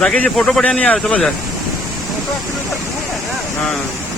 Rakesh ji photo बढ़िया नहीं आया, चलो जाए। हाँ